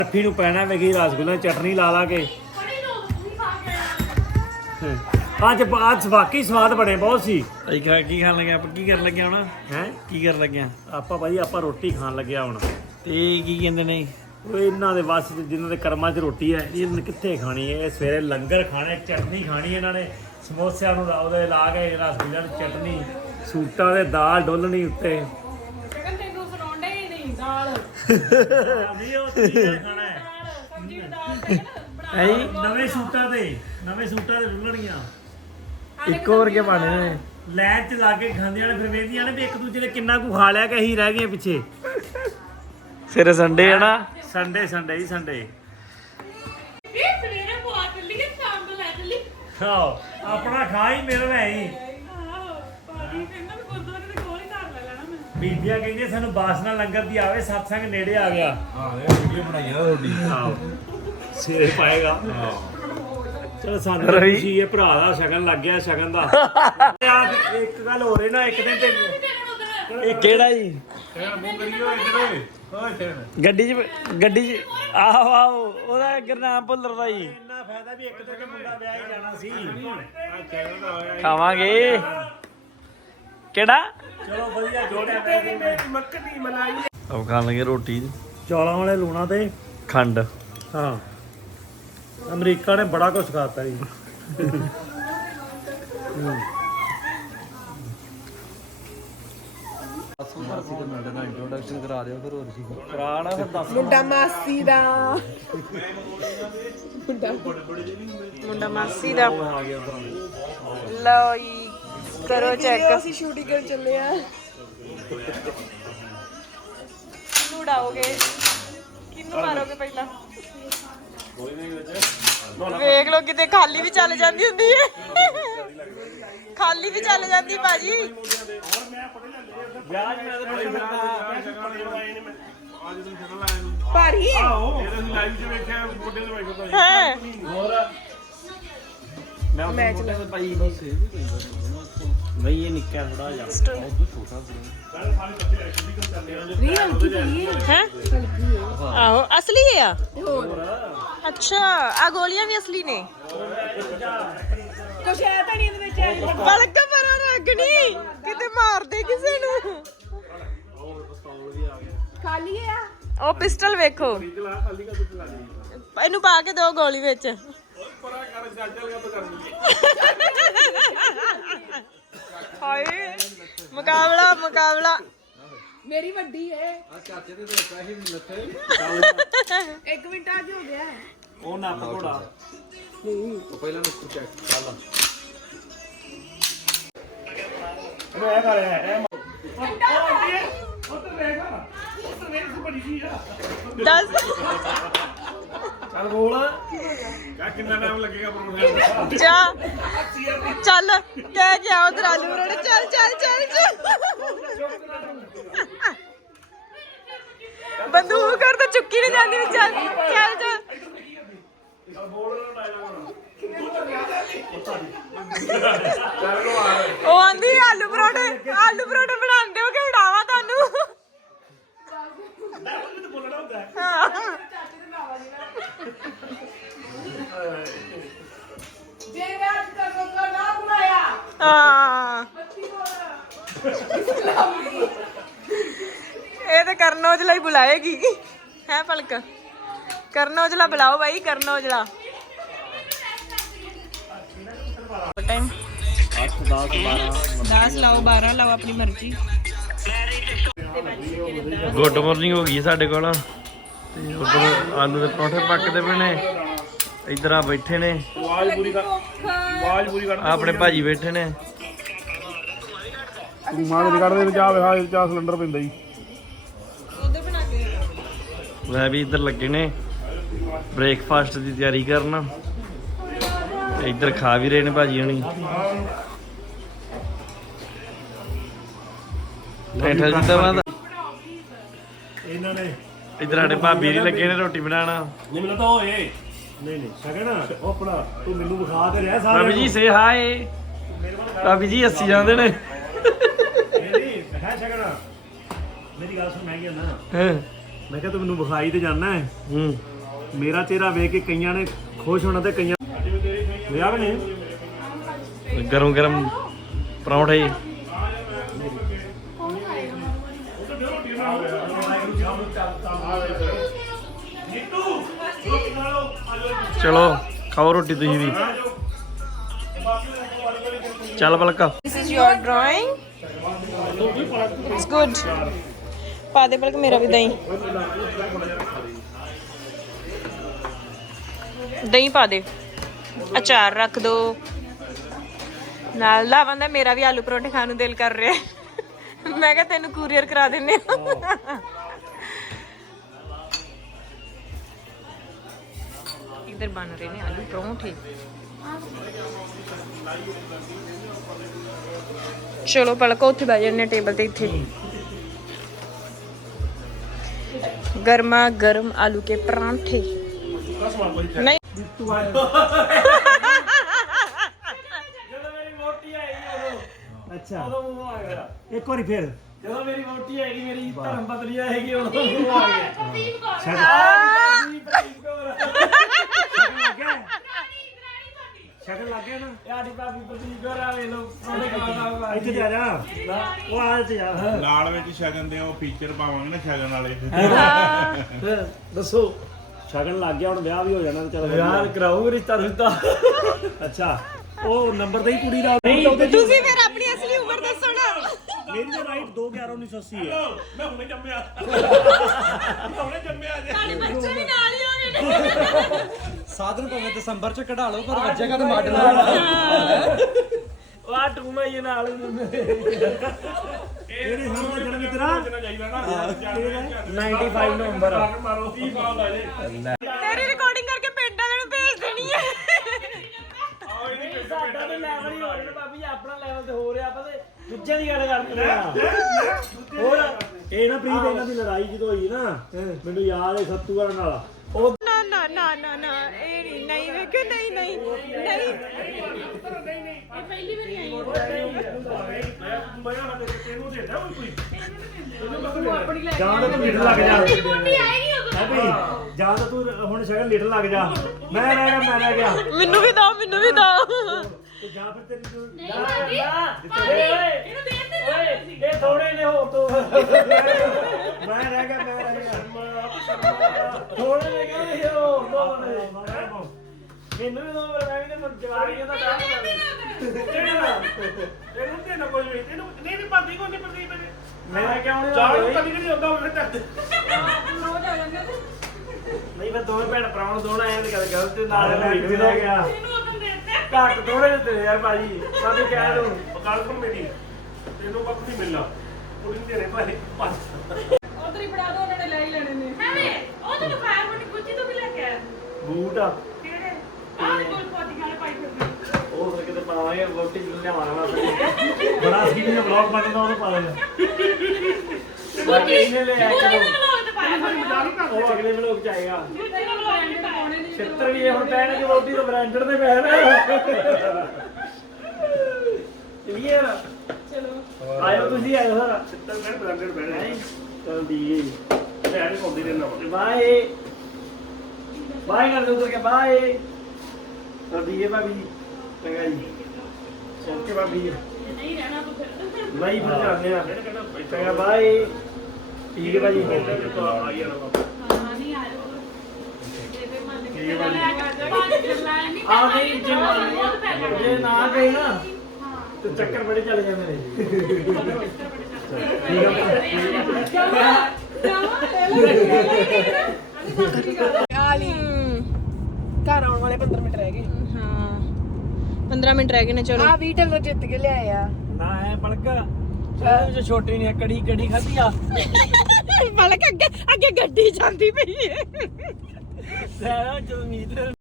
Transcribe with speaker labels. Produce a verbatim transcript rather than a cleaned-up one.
Speaker 1: ਬਰਫੀ ਨੂੰ ਪੈਣਾ ਵੇਖੀ ਰਸਗੁੱਲਾ ਚਟਨੀ ਲਾ ਲਾ ਕੇ। ਅੱਜ ਅੱਜ ਵਾਕਈ ਸਵਾਦ ਬਣੇ ਬਹੁਤ ਸੀ।
Speaker 2: ਅਸੀਂ ਖਾ ਕੀ ਖਾਣ ਲੱਗੇ ਆਪਾਂ ਕੀ ਕਰਨ ਲੱਗੇ ਹੁਣ
Speaker 1: ਹੈ
Speaker 2: ਕੀ ਕਰਨ ਲੱਗੇ
Speaker 1: ਆਪਾਂ ਭਾਜੀ ਆਪਾਂ ਰੋਟੀ ਖਾਣ ਲੱਗਿਆ ਹੁਣ।
Speaker 2: ਤੇ ਕੀ ਕਹਿੰਦੇ ਨੇ
Speaker 1: ਉਹ ਇਹਨਾਂ ਦੇ ਵੱਸ ਜਿਨ੍ਹਾਂ ਦੇ ਕਰਮਾਂ 'ਚ ਰੋਟੀ ਹੈ ਇਹਨਾਂ ਨੇ ਕਿੱਥੇ ਖਾਣੀ ਹੈ। ਸਵੇਰੇ ਲੰਗਰ ਖਾਣੇ ਚਟਨੀ ਖਾਣੀ ਇਹਨਾਂ ਨੇ ਸਮੋਸਿਆਂ ਨੂੰ ਉਹਦੇ ਲਾ ਕੇ ਰਸਗੁੱਲਿਆਂ ਦੀ ਚਟਨੀ ਸੂਟਾਂ ਦੇ ਦਾਲ ਡੋਲਣੀ ਉੱਤੇ।
Speaker 3: ਤੈਨੂੰ ਸੁਣਾਉਂਦੇ ਹੀ ਨਹੀਂ ਦਾਲ
Speaker 1: ਨਹੀਂ ਉਹ ਤੁਸੀਂ ਖਾਣਾ ਹੈ
Speaker 3: ਸਬਜ਼ੀ ਦਾਲ
Speaker 2: ਹੈ
Speaker 1: ਨਵੇਂ ਸੂਟਾਂ ਦੇ ਨਵੇਂ ਸੂਟਾਂ ਦੇ ਡੋਲਣੀਆਂ
Speaker 2: ਇੱਕ ਹੋਰ ਕੇ ਪਾਣੇ ਨੇ
Speaker 1: ਲੈਨ 'ਚ ਲਾ ਕੇ ਖਾਂਦੀਆਂ ਨੇ ਫਿਰ ਵੇਖਦੀਆਂ ਨੇ ਵੀ ਇੱਕ ਦੂਜੇ ਨੇ ਕਿੰਨਾ ਕੁ ਖਾ ਲਿਆ ਕਿ ਅਸੀਂ ਰਹਿ ਗਏ ਪਿੱਛੇ।
Speaker 2: ਸਿਰੇ ਸੰਡੇ ਹੈ ਨਾ
Speaker 1: ਸੰਡੇ ਸੰਡੇ ਹੀ ਸੰਡੇ
Speaker 3: ਇਹ ਸਵੇਰੇ ਪਵਾ ਚੱਲੀ ਸ਼ਾਮ ਨੂੰ ਲੈ ਚੱਲੀ।
Speaker 1: ਖਾਓ ਆਪਣਾ ਖਾ ਹੀ ਮੇਰਾ ਲੈ ਹੀ।
Speaker 3: ਆਹੋ ਭਾਜੀ ਕਹਿੰਦਾ ਵੀ ਗੁਰਦੁਆਰੇ ਦੇ ਕੋਲ ਹੀ ਘਰ ਲੈ ਲੈਣਾ ਮੈਂ।
Speaker 1: ਬੀਬੀਆਂ ਕਹਿੰਦੀਆਂ ਸਾਨੂੰ ਬਾਸਨਾ ਲੰਗਰ ਦੀ ਆਵੇ ਸਤਸੰਗ ਨੇੜੇ ਆ ਗਿਆ।
Speaker 4: ਹਾਂ ਇਹ ਵੀਡੀਓ ਬਣਾਈ ਆ ਤੁਹਾਡੀ।
Speaker 1: ਆਓ ਸਿਰੇ ਪਾਏਗਾ।
Speaker 4: ਹਾਂ
Speaker 1: ਚਲੋ ਸਾਨੂੰ ਤਾਂ ਖੁਸ਼ੀ ਹੈ ਭਰਾ ਦਾ ਸ਼ਗਨ ਲੱਗ ਗਿਆ ਸ਼ਗਨ ਦਾ। ਯਾਰ ਇੱਕ ਗੱਲ ਹੋ ਰਹੀ ਨਾ ਇੱਕ ਦਿਨ ਤੇ
Speaker 2: ਇਹ ਕਿਹੜਾ ਜੀ
Speaker 4: ਕਹਿਣ ਮੂੰਹ ਕਰੀਓ ਇੱਧਰ ਓਏ ਕਹਿਣ
Speaker 2: ਗੱਡੀ 'ਚ ਗੱਡੀ 'ਚ ਆਹੋ ਆਹੋ ਉਹਦਾ ਗੁਰਨਾਮ ਭੁੱਲਰ ਦਾ ਜੀ।
Speaker 1: ਇੰਨਾ ਫਾਇਦਾ ਵੀ ਇੱਕ ਦਿਨ ਤੇ ਮੁੰਡਾ ਵਿਆਹ ਹੀ ਜਾਣਾ ਸੀ।
Speaker 4: ਆ ਕਹਿਣ ਦਾ ਹੋਇਆ
Speaker 2: ਖਾਵਾਂਗੇ ਕਿਹੜਾ
Speaker 1: ਚਲੋ ਵਧੀਆ ਜੋੜੇ ਪੈ
Speaker 4: ਮੱਕੜੀ ਮਲਾਈ
Speaker 2: ਉਹ ਖਾਣ ਲੱਗੇ ਰੋਟੀ
Speaker 1: ਚੌਲਾਂ ਵਾਲੇ ਲੂਣਾ ਤੇ
Speaker 2: ਖੰਡ
Speaker 1: ਹਾਂ ਅਮਰੀਕਾ ਨੇ ਬੜਾ ਕੁਝ ਸਿਖਾਤਾ ਜੀ।
Speaker 2: ਇੰਟਰੋਡਕਸ਼ਨ ਕਰਾ ਦਿਓ ਫਿਰ ਹੋਰ ਕੀ ਕਰਾਣਾ ਫਿਰ ਦੱਸ
Speaker 5: ਮੁੰਡਾ ਮਾਸੀ ਦਾ ਮੁੰਡਾ ਮੁੰਡਾ ਮਾਸੀ ਦਾ ਲਓ ਜੀ ਕਰੋ ਚੈੱਕ ਅਸੀਂ ਸ਼ੂਟਿੰਗ ਕਰਨ ਚੱਲੇ ਆ ਕਿਹਨੂੰ ਉਡਾਓਗੇ ਕਿਹਨੂੰ ਮਾਰੋਗੇ ਪਹਿਲਾਂ ਵੇਖ ਲੋ ਕਿਤੇ ਖਾਲੀ ਵੀ ਚੱਲ ਜਾਂਦੀ ਹੁੰਦੀ ਹੈ ਖਾਲੀ ਵੀ ਚੱਲ ਜਾਂਦੀ ਭਾਜੀ
Speaker 1: ਵਿਆਹ ਮੈਂ ਤਾਂ
Speaker 4: ਅੱਜ ਤੂੰ ਸ਼ਕਲ ਲਾਇਆ ਨੂੰ
Speaker 5: ਭਾਰੀ ਹੈ
Speaker 4: ਆਹੋ ਇਹ ਅਸੀਂ ਲਾਈਵ 'ਚ ਵੇਖਿਆ ਮੋਢੇ ਤੇ ਵੇਖਦਾ ਸੀ
Speaker 5: ਹੈ
Speaker 1: ਹੋਰ
Speaker 5: ਮੈਂ ਚਲਾ
Speaker 2: ਭਾਈ ਬਈ ਇਹ ਨਿੱਕਾ ਥੋੜਾ ਜਿਹਾ
Speaker 5: ਨਹੀਂ ਹਲਕੀ ਪਈ ਹੈ
Speaker 3: ਹੈ
Speaker 5: ਆਹੋ ਅਸਲੀ ਹੈ ਆ
Speaker 3: ਹੋਰ
Speaker 5: ਅੱਛਾ ਆ ਗੋਲੀਆਂ ਵੀ ਅਸਲੀ ਨੇ ਕੁਛ ਹੈ ਤਾਂ ਨਹੀਂ ਇਹਦੇ ਵਿੱਚ ਬਲਕ ਪਰਾਂ ਰੱਖਣੀ ਕਿਤੇ ਮਾਰ ਦੇ ਕਿਸੇ ਨੂੰ ਖਾਲੀ ਹੈ ਆ ਉਹ ਪਿਸਟਲ ਵੇਖੋ ਇਹਨੂੰ ਪਾ ਕੇ ਦੋ ਗੋਲੀ ਵਿੱਚ
Speaker 4: ਪਰਾ ਕਰ ਚੱਲ ਗਾ ਤਾਂ ਕਰਨੀ
Speaker 5: ਹਾਏ ਮੁਕਾਬਲਾ ਮੁਕਾਬਲਾ ਮੇਰੀ ਵੱਡੀ ਹੈ
Speaker 4: ਆ ਚਾਚੇ ਦੇ ਤਾਂ ਪੈਸੇ ਵੀ ਲੱਥੇ
Speaker 5: ਇੱਕ ਮਿੰਟ ਅੱਜ ਹੋ ਗਿਆ
Speaker 1: ਉਹ ਨੱਪ ਘੋੜਾ
Speaker 4: ਉਹ ਪਹਿਲਾਂ ਨੂੰ ਚੈੱਕ ਚੱਲ
Speaker 1: ਉਹ ਐ ਕਰ ਐ ਉਹ ਤਾਂ ਵੇਖ ਉਹ ਤਾਂ ਵੇਖ ਬੜੀ ਜੀ ਆ
Speaker 5: ਦੱਸ
Speaker 1: ਚੱਲ ਬੋਲ
Speaker 4: ਕਾ ਕਿੰਨਾ ਟਾਈਮ ਲੱਗੇਗਾ ਪ੍ਰੋਗਰਾਮ
Speaker 5: ਜਾ ਚੱਲ ਕਹਿ ਗਿਆ ਉਧਰ ਆਲੂ ਰੋੜ ਚੱਲ ਚੱਲ ਚੱਲ ਚੱਲ ਬੰਦੂਕ ਕਰ ਤਾਂ ਚੁੱਕੀ ਨਹੀਂ ਜਾਂਦੀ ਵੀ ਚੱਲ ਚੱਲ ਚੱਲ ਉਹ ਆਂਦੀ ਆਲੂ ਪਰੌਂਠੇ ਆਲੂ ਪਰੌਂਠੇ ਬਣਾਉਂਦੇ ਹੋ ਕਿ ਉਡਾਵਾ ਤੁਹਾਨੂੰ
Speaker 1: ਬੋਲਣਾ ਹੁੰਦਾ
Speaker 5: ਹਾਂ ਹਾਂ ਇਹ ਤੇ ਕਰਨ ਔਜਲਾ ਹੀ ਬੁਲਾਏਗੀ ਹੈ ਪਲਕ ਕਰਨ ਔਜਲਾ ਬੁਲਾਓ ਭਾਈ ਕਰਨ ਔਜਲਾ ਟਾਈਮ
Speaker 1: ਅੱਠ ਦਸ ਬਾਰਾਂ
Speaker 5: ਦਸ ਲਾਓ ਬਾਰਾਂ ਲਾਓ ਆਪਣੀ ਮਰਜ਼ੀ
Speaker 2: ਗੁੱਡ ਮਾਰਨਿੰਗ ਹੋ ਗਈ ਸਾਡੇ ਕੋਲ ਤੇ ਉਧਰ ਆਲੂ ਦੇ ਪਰੌਂਠੇ ਪੱਕਦੇ ਪਏ ਨੇ ਇੱਧਰ ਆ ਬੈਠੇ ਨੇ
Speaker 4: ਆਵਾਜ਼ ਪੂਰੀ ਕਰ ਆਵਾਜ਼ ਪੂਰੀ ਕਰ
Speaker 2: ਆਪਣੇ ਭਾਜੀ ਬੈਠੇ ਨੇ
Speaker 4: ਮਾੜੇ ਦੀ ਕੱਢ ਦੇ ਵਿੱਚ ਆ ਵੇਖਾ ਚਾਹ ਸਿਲੰਡਰ ਪੈਂਦਾ ਜੀ
Speaker 5: ਉਧਰ ਬਣਾ ਕੇ
Speaker 2: ਮੈਂ ਵੀ ਇੱਧਰ ਲੱਗੇ ਨੇ ਬ੍ਰੇਕਫਾਸਟ ਦੀ ਤਿਆਰੀ ਕਰਨ ਤੇ ਇੱਧਰ ਖਾ ਵੀ ਰਹੇ ਨੇ ਭਾਜੀ ਹੁਣੀ ਬੈਠਾ ਜਿੱਦਾਂ ਬਾਅਦ
Speaker 1: ਇਹਨਾਂ ਨੇ
Speaker 2: ਇੱਧਰ ਸਾਡੇ ਭਾਬੀ ਨਹੀਂ ਲੱਗੇ ਨੇ ਰੋਟੀ ਬਣਾਉਣਾ
Speaker 1: ਨਹੀਂ ਮੈਨੂੰ ਤਾਂ ਹੋਏ ਨਹੀਂ ਨਹੀਂ ਸ਼ਗਨ ਉਹ ਆਪਣਾ ਤੂੰ ਮੈਨੂੰ ਵਿਖਾ ਤੇ ਰਿਹਾ ਸਾਰੇ
Speaker 2: ਭਾਬੀ ਜੀ ਸੇ ਹਾਏ ਭਾਬੀ ਜੀ ਹੱਸੀ ਜਾਂਦੇ ਨੇ
Speaker 1: ਨਹੀਂ ਹੈ ਸ਼ਗਨ ਮੇਰੀ ਗੱਲ ਸੁਣ ਮੈਂ ਕੀ ਨਾ
Speaker 2: ਹਾਂ
Speaker 1: ਮੈਂ ਕਿਹਾ ਤੂੰ ਮੈਨੂੰ ਵਿਖਾਈ ਤੇ ਜਾਣਾ ਹੈ
Speaker 2: ਹੂੰ
Speaker 1: ਮੇਰਾ ਚਿਹਰਾ ਵੇਖ ਕੇ ਕਈਆਂ ਨੇ ਖੁਸ਼ ਹੋਣਾ ਤੇ ਕਈਆਂ ਵਿਆਹ ਵੀ ਨਹੀਂ
Speaker 2: ਗਰਮ ਗਰਮ ਪਰੌਂਠੇ। ਚਲੋ ਖਾਓ ਰੋਟੀ ਤੁਸੀਂ ਵੀ। ਚੱਲ ਬਲਕਾ।
Speaker 5: This is your drawing. It's good. ਪਾ ਦੇ ਬਲਕ ਮੇਰਾ ਵੀ ਦਹੀਂ ਦਹੀਂ ਪਾ ਦੇ। ਅਚਾਰ ਰੱਖ ਦੋ ਨਾਲ। ਲਾਵਾਂ ਦਾ ਮੇਰਾ ਵੀ ਆਲੂ ਪਰੌਂਠੇ ਖਾਣ ਨੂੰ ਦਿਲ ਕਰ ਰਿਹਾ। ਮੈਂ ਕਿਹਾ ਤੈਨੂੰ ਕੂਰੀਅਰ ਕਰਾ ਦਿੰਨੇ ਆ। ਇਧਰ ਬਣ ਰਹੇ ਨੇ ਆਲੂ ਪਰੌਂਠੇ। ਚਲੋ ਪਲਕੋ ਉੱਥੇ ਬਹਿ ਜਾਂਦੇ ਟੇਬਲ ਤੇ। ਇੱਥੇ ਗਰਮਾ ਗਰਮ ਆਲੂ ਕੇ ਪਰਾਂਠੇ। ਨਹੀਂ
Speaker 1: ਜਦੋਂ ਮੇਰੀ ਮੋਟੀ ਆਏਗੀ ਉਦੋਂ। ਅੱਛਾ ਉਦੋਂ ਮੂੰਹ ਆ ਗਿਆ। ਇੱਕ ਵਾਰੀ ਫੇਰ ਜਦੋਂ ਮੇਰੀ ਮੋਟੀ ਆਏਗੀ, ਮੇਰੀ ਧਰਮ ਪਤਨੀ ਆਏਗੀ ਉਦੋਂ ਮੂੰਹ ਆ ਗਿਆ। ਛੱਡ ਸ਼ਕਲ ਲੱਗ ਗਿਆ ਨਾ ਯਾਰੀ ਭਾਬੀ ਪ੍ਰਦੀਪ ਕੌਰ ਆ ਵੇ ਲੋ ਉਹਨੇ ਖਾਣਾ ਇੱਥੇ ਤੇ ਆ ਜਾ ਉਹ ਆ ਤੇ ਜਾ
Speaker 4: ਲਾੜ ਵਿੱਚ ਸ਼ਗਨ ਦੇ ਉਹ ਫੀਚਰ ਪਾਵਾਂਗੇ ਨਾ ਸ਼ਗਨ ਵਾਲੇ।
Speaker 1: ਦੱਸੋ ਸ਼ਗਨ ਲੱਗ ਗਿਆ ਹੁਣ ਵਿਆਹ ਵੀ ਹੋ ਜਾਣਾ ਤੇ ਚਲੋ ਯਾਰ ਕਰਾਉਂਗੇ ਰਿਸ਼ਤਾ ਰਿਸ਼ਤਾ। ਅੱਛਾ ਉਹ ਨੰਬਰ ਤੇ ਹੀ ਕੁੜੀ ਦਾ ਨਹੀਂ।
Speaker 5: ਤੁਸੀਂ ਫਿਰ ਆਪਣੀ ਅਸਲੀ ਉਮਰ ਦੱਸੋ ਨਾ।
Speaker 1: ਮੇਰੀ ਤਾਂ ਰਾਈਟ ਦੋ ਗਿਆਰਾਂ ਉੱਨੀ ਸੌ ਅੱਸੀ ਹੈ।
Speaker 4: ਮੈਂ ਹੁਣੇ ਜੰਮਿਆ ਮੈਂ ਹੁਣੇ ਜੰਮਿਆ ਜੇ।
Speaker 5: ਤੁਹਾਡੇ ਬੱਚੇ ਵੀ ਨਾਲ ਹੀ ਹੋ ਗਏ ਨੇ।
Speaker 6: ਸਾਧਨ ਭਾਵੇਂ ਦਸੰਬਰ ਚ ਕਢਾ ਲਓ ਪਰ ਵੱਜੇਗਾ ਤੇ ਮਾਡਲ
Speaker 1: ਵਾਹ ਟੂਮਾ ਹੀ ਨਾਲ ਇਹਦੇ ਸਾਹਮਣੇ ਜਨਮ ਤੇਰਾ ਪਚਾਨਵੇਂ ਨਵੰਬਰ ਮਾਰੋ ਕੀ ਬਾਤ ਆ ਜੇ।
Speaker 5: ਤੇਰੀ ਰਿਕਾਰਡਿੰਗ ਕਰਕੇ ਪਿੰਡ ਵਾਲਿਆਂ ਨੂੰ ਭੇਜ ਦੇਣੀ ਹੈ।
Speaker 1: ਸਾਡਾ ਤੇ ਲੈਵਲ ਹੀ ਹੋ ਰਿਹਾ ਬਾਬੀ, ਆਪਣਾ ਲੈਵਲ ਤੇ ਹੋ ਰਿਹਾ। ਆਪਾਂ ਤੇ ਦੂਜਿਆਂ ਦੀ ਗੱਲ ਕਰਦੇ ਆ। ਹੋਰ ਇਹ ਨਾ ਪ੍ਰੀਤ ਇਹਨਾਂ ਦੀ ਲੜਾਈ ਜਦੋਂ ਹੋਈ ਨਾ ਮੈਨੂੰ ਯਾਦ ਹੈ ਸੱਤੂ ਵਾਲਾ ਨਾਲ ਉਹ
Speaker 5: ਨਾ ਨਾ ਨਾ ਨਾ ਨਾ ਇਹ ਨਹੀਂ ਨਹੀਂ ਵੇਖੋ ਨਹੀਂ ਨਹੀਂ ਨਹੀਂ
Speaker 3: ਇਹ ਪਹਿਲੀ ਵਾਰੀ ਆਈ ਹਾਂ।
Speaker 1: ਜਾਂ ਤਾਂ ਤੂੰ ਲਿਟ ਲੱਗ ਜਾ
Speaker 3: ਮੇਰੀ ਮੋਟੀ ਆਏਗੀ ਉਦੋਂ।
Speaker 1: ਭਾਬੀ ਜਾਂ ਤਾਂ ਤੂੰ ਹੁਣ ਸ਼ਗਨ ਲਿਟ ਲੱਗ ਜਾ। ਮੈਂ ਰਹਿ ਗਿਆ ਮੈਂ ਰਹਿ ਗਿਆ
Speaker 5: ਮੈਨੂੰ ਵੀ ਦੋ ਮੈਨੂੰ ਵੀ ਦੋ।
Speaker 1: ਤੇ ਜਾਂ ਫਿਰ ਤੇਰੀ ਤੂੰ
Speaker 3: ਨਹੀਂ ਭਾਬੀ ਭਾਬੀ ਇਹਨੂੰ ਦੇਖ ਤੇ ਓਏ
Speaker 1: ਇਹ ਥੋੜੇ ਨੇ ਹੋਰ ਤੋਂ ਮੈਂ ਰਹਿ ਗਿਆ ਮੈਂ ਰਹਿ ਗਿਆ ਥੋੜੇ ਨੇ ਕਿਉਂ ਹੋਰ ਦੋ ਨੇ ਮੈਨੂੰ ਵੀ ਦੋ ਵਾਰ ਮੈਂ ਵੀ ਤੇ ਜਵਾਰੀ ਦਾ ਟਾਈਮ ਕਰ
Speaker 4: ਇਹਨੂੰ ਤੇ ਨਾ ਕੋਈ ਨਹੀਂ ਇਹਨੂੰ ਨਹੀਂ ਨਹੀਂ ਪਾਦੀ ਕੋਈ ਨਹੀਂ ਪ੍ਰਦੀਪ ਨੇ।
Speaker 1: ਮੈਂ ਕਿਉਂ ਨਹੀਂ
Speaker 4: ਚਾਹ ਨੂੰ ਕਦੀ ਨਹੀਂ ਹੁੰਦਾ ਉਹਨੇ ਟੱਕ
Speaker 3: ਰੋਜ਼ ਆ ਜਾਂਦੇ ਤੇ
Speaker 1: ਨਹੀਂ ਮੈਂ ਦੋਵੇਂ ਭੈਣ ਭਰਾਵਾਂ ਨੂੰ ਦੋਣਾ ਐਂ ਗੱਲ ਗਲਤ ਤੇ ਨਾਲ ਮੈਂ ਵੀ ਰਹਿ ਗਿਆ
Speaker 3: ਇਹਨੂੰ ਉਦੋਂ ਦੇ ਦਿੱਤੇ।
Speaker 1: ਘੱਟ ਥੋੜੇ ਦਿੱਤੇ ਯਾਰ ਭਾਜੀ ਸਾਡੀ ਕਹਿ ਦੋ
Speaker 4: ਗੱਲ ਸੁਣ ਮੇਰੀ ਤੈਨੂੰ ਵਕਤ ਨਹੀਂ ਮਿਲਣਾ ਕੁੜੀ ਨੂੰ ਦੇਣੇ ਭਾਈ ਪੰਜ
Speaker 3: ਉਧਰ ਹੀ ਫੜਾ ਦੋ ਉਹਨਾਂ ਨੇ ਲੈ ਹੀ ਲੈਣੇ ਨੇ। ਐਵੇਂ ਉਹ ਤਾਂ ਖਾਇਆ ਬਣੀ ਗੁੱਚੀ ਤੋਂ ਵੀ ਲੈ ਕੇ ਆਇਆ।
Speaker 1: ਬੂਟ ਆ
Speaker 3: ਕਿਹੜੇ ਆਹ ਕੋਲ ਪਾਟੀ ਵਾਲੇ ਪਾਈ ਫਿਰਦੇ।
Speaker 1: ਉਹ ਫਿਰ ਕਿਤੇ ਪਾਵਾਂਗੇ ਵੋਟੀ ਜਿੱਲ ਲਿਆਵਾਂਗਾ ਮੈਂ ਬੜਾ ਸਕਿਨ ਦਾ ਵਲੌਗ ਬਣਦਾ ਉਹਨੂੰ ਪਾ ਲੈਣਾ ਬਾਕੀ ਇਹਨੇ ਲੈ ਆਇਆ
Speaker 3: ਗੁੱਚੀ
Speaker 1: ਚਲੋ
Speaker 3: ਦਾ ਵਲੋਗ ਤੇ ਪਾਇਆ ਹੋਇਆ।
Speaker 1: ਉਹ ਅਗਲੇ ਵਲੌਗ ਚ ਆਏਗਾ
Speaker 3: ਗੁੱਚੀ ਦਾ ਵਲੋਗ ਤੇ ਪਾਉਣੇ ਨਹੀਂ।
Speaker 1: ਛਿੱਤਰ ਵੀ ਇਹ ਹੁਣ ਪੈਣ ਕਿ ਵੋਟੀ ਤੋਂ ਬ੍ਰਾਂਡਡ ਦੇ ਪੈਣ ਕਲੀਅਰ
Speaker 3: ਚਲੋ
Speaker 1: ਆਇਓ ਤੁਸੀਂ ਆਇਓ ਸਰ
Speaker 4: ਛਿੱਤਰ ਮੈਂ ਬ੍ਰਾਂਡਡ ਬਹਿਣੇ
Speaker 1: ਚਲ ਦੀ
Speaker 4: ਭੈਣ ਕੋਦੀ ਰਹਿਣਾ
Speaker 1: ਬਾਏ ਬਾਏ ਕਰ ਦੋ ਕੇ ਬਾਏ ਕਰ ਦੀਏ ਭਾਬੀ ਚੰਗਾ ਜੀ ਓਕੇ ਭਾਬੀ
Speaker 3: ਜੇ ਨਹੀਂ ਰਹਿਣਾ ਤਾਂ ਫਿਰ
Speaker 1: ਬਾਈ ਫਿਰ ਜਾਂਦੇ ਆ ਚੰਗਾ ਬਾਏ ਠੀਕ ਹੈ ਭਾਜੀ
Speaker 4: ਆ ਗਿਆ ਨਾ
Speaker 3: ਹਾਂ ਨਹੀਂ ਆਇਓ ਬੇਬੇ ਮੰਨ ਕੇ ਲੈ ਕੇ ਪੰਜ ਲੈ ਨਹੀਂ
Speaker 1: ਆ ਨਹੀਂ ਜੇ ਜੇ ਨਾ ਗਏ ਨਾ ਤੇ ਚੱਕਰ ਬੜੇ ਚੱਲ ਜਾਂਦੇ ਨੇ
Speaker 5: ਘਰ ਆਉਣ ਵਾਲੇ ਪੰਦਰਾਂ ਮਿੰਟ ਰਹਿ ਗਏ। ਹਾਂ ਪੰਦਰਾਂ ਮਿੰਟ ਰਹਿ ਗਏ ਨੇ। ਚਲੋ ਆ ਵੀਹ ਡਾਲਰ ਜਿੱਤ ਕੇ ਲਿਆਇਆ।
Speaker 1: ਨਾ ਹੈ ਬਲਕਾ ਜੇ ਛੋਟੀ ਨਹੀਂ ਕੜੀ ਕੜੀ ਖਾਧੀ ਆ
Speaker 5: ਮਲਕ ਅੱਗੇ ਅੱਗੇ ਗੱਡੀ ਜਾਂਦੀ ਪਈ ਹੈ।
Speaker 1: ਸਾਰਾ ਜਮੀਤ